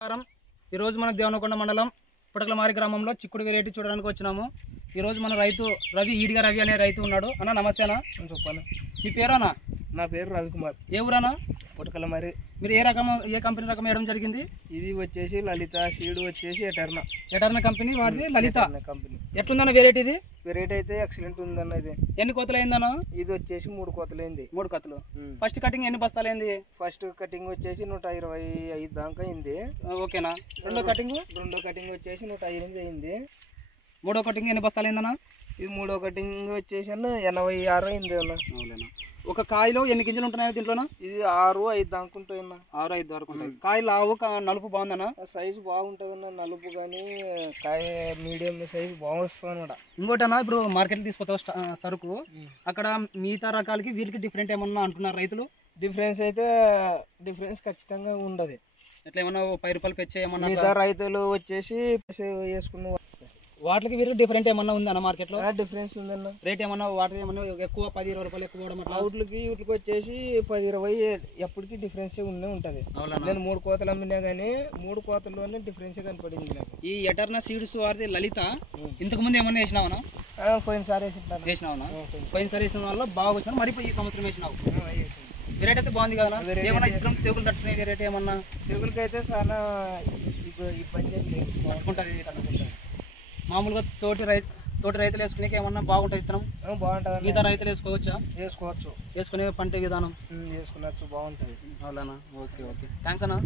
నమస్కారం। ఈ రోజు మన దేవనకొండ మండలం పుటకలమారి గ్రామంలో చిక్కుడు వెరైటీ చూడడానికి వచ్చినాము। ఈ రోజు మన రైతు రవి ఈడిగా రవి అనే రైతు ఉన్నాడు। అన్న నమస్తే అన్న। చెప్పాను। మీ పేరేనా? నా పేరు రవికుమార్। ఏ ఊరన్నా? పుటకలమారి। మీరు ఏ కంపెనీ రకం వేయడం జరిగింది? ఇది వచ్చేసి లలిత, సీడ్ వచ్చేసి ఎటర్నా కంపెనీ వాడిది లలిత కంపెనీ। ఎట్లుందన్న వెరైటీ ఇది? వెరైటీ అయితే ఎక్సలెంట్ ఉందన్న। ఇది ఎన్ని కోతలు అయిందన్న? ఇది వచ్చేసి 3 కోతలైంది। 3 కోతలు। ఫస్ట్ కటింగ్ ఎన్ని బస్తాలు అయింది? ఫస్ట్ కటింగ్ వచ్చేసి 125 దాకా అయింది। ఓకేనా? రెండో కటింగ్ వచ్చేసి 108 అయింది। మూడో కటింగ్ ఎన్ని బస్తాలు అయిందన్న? ఇది మూడో కటింగ్ వచ్చేసి 86 అయింది అన్న। అవునా? ఒక కాయలో ఎన్ని గింజలు ఉంటున్నాయి దీంట్లోనా? ఇది 6-5 దాకా ఉంటాయన్న। 6-5 వరకు ఉంటాయి। కాయ లావు నలుపు బాగుందన్న? సైజు బాగుంటుందన్న, నలుపు కానీ కాయ మీడియం సైజు బాగుంటుంది అనమాట। ఇంకోటన్నా, ఇప్పుడు మార్కెట్ తీసుకుపోతావు సరుకు, అక్కడ మిగతా రకాలకి వీటికి డిఫరెంట్ ఏమన్నా అంటున్నారు రైతులు? డిఫరెన్స్ ఖచ్చితంగా ఉండదు। ఎట్లా ఏమన్నా 10 రూపాయలు పెంచే ఏమన్నా? మిగతా రైతులు వచ్చేసి వేసుకున్న వాటికి వీటికి డిఫరెంట్ ఏమన్నా ఉందన్న మార్కెట్ లో? డిఫరెన్స్ ఉందన్న। రేట్ ఏమన్నా వాటి ఏమన్నా ఎక్కువ 10-20 రూపాయలు ఎక్కువ కూడా అట్లా? వీటికి వచ్చేసి 10-20 ఎప్పటికీ డిఫరెన్స్ ఉంటది। నేను 3 కోతలు అమ్మినా గానీ 3 కోతల్లోనే డిఫరెన్స్ కనపడింది నాకు। ఈ ఎటర్నా సీడ్స్ వారిది లలిత ఇంతకు ముందు ఏమన్నా వేసినావనా? పోయినసారి వేసినావునా? పోయినసారి వేసిన వల్ల బాగా వచ్చినా, మరి ఈ సంవత్సరం వేసినావు వెరైటీ అయితే బాగుంది కదా? ఏమన్నా ఇద్దరం తెగులు తట్టుకునే వెరైటీ ఏమన్నా? తెగులకి అయితే చాలా ఇబ్బంది తట్టుకుంటుంది। మామూలుగా తోటి రైతులు వేసుకునే ఏమన్నా బాగుంటుంది ఇత్తనం? బాగుంటుంది। మిగతా రైతులు వేసుకోవచ్చా? వేసుకునే పంట విధానం వేసుకున్నచ్చు బాగుంటుంది। అవునా? ఓకే థ్యాంక్స్ అన్న।